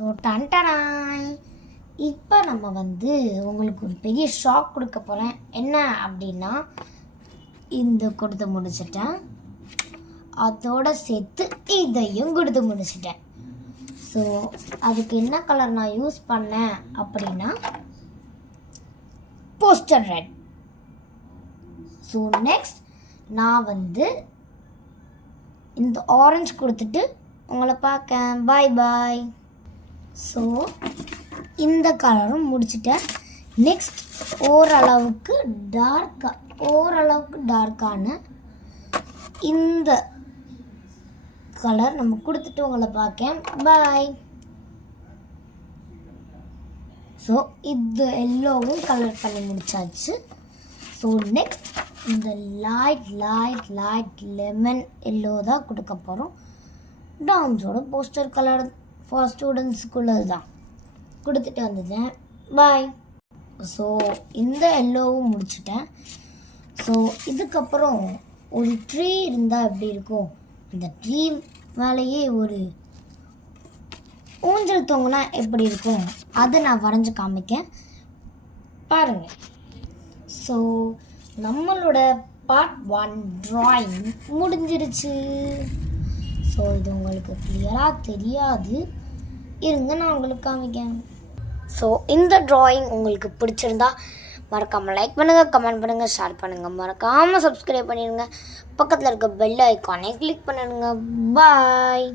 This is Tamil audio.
ஸோ டன்டனாய் இப்போ நம்ம உங்களுக்கு ஒரு பெரிய ஷாக் கொடுக்க போகிறேன். என்ன அப்படின்னா, இந்த கொடுத்து முடிச்சிட்டேன், அதோடு சேர்த்து இதையும் கொடுத்து முடிச்சிட்டேன். ஸோ அதுக்கு என்ன கலர் நான் யூஸ் பண்ணேன் அப்படின்னா போஸ்டர் ரெட். ஸோ நெக்ஸ்ட் நான் இந்த ஆரஞ்சு கொடுத்துட்டு உங்களை பார்க்கேன். பாய் பாய். ஸோ இந்த கலரும் முடிச்சிட்டேன். நெக்ஸ்ட் ஓரளவுக்கு டார்க்கான இந்த கலர் நம்ம கொடுத்துட்டு உங்களை பார்க்கேன். பாய். ஸோ இது எல்லோவும் கலர் பண்ணி முடிச்சாச்சு. ஸோ நெக்ஸ்ட் இந்த லைட் லெமன் எல்லோ தான் கொடுக்க போகிறோம். டான்ஸோட போஸ்டர் கலர் ஃபார் ஸ்டூடெண்ட்ஸுக்குள்ளது தான் கொடுத்துட்டு வந்துட்டேன். பாய். ஸோ இந்த எல்லோவும் முடிச்சிட்டேன். ஸோ இதுக்கப்புறம் ஒரு ட்ரீ இருந்தால் எப்படி இருக்கும், இந்த ட்ரீ மேலேயே ஒரு ஊஞ்சல் தொங்குனா எப்படி இருக்கும், அதை நான் வரைஞ்சி காமிக்கேன் பாருங்கள். ஸோ நம்மளோட பார்ட் 1 ட்ராயிங் முடிஞ்சிருச்சு. ஸோ இது உங்களுக்கு கிளியராக தெரியாது, இருங்க நான் உங்களுக்கு காமிக்கேன். ஸோ இந்த ட்ராயிங் உங்களுக்கு பிடிச்சிருந்தா மறக்காமல் லைக் பண்ணுங்கள், கமெண்ட் பண்ணுங்கள், ஷேர் பண்ணுங்கள், மறக்காமல் சப்ஸ்கிரைப் பண்ணிடுங்க. பக்கத்தில் இருக்க பெல் ஐக்கானை கிளிக் பண்ணிடுங்க. பாய்.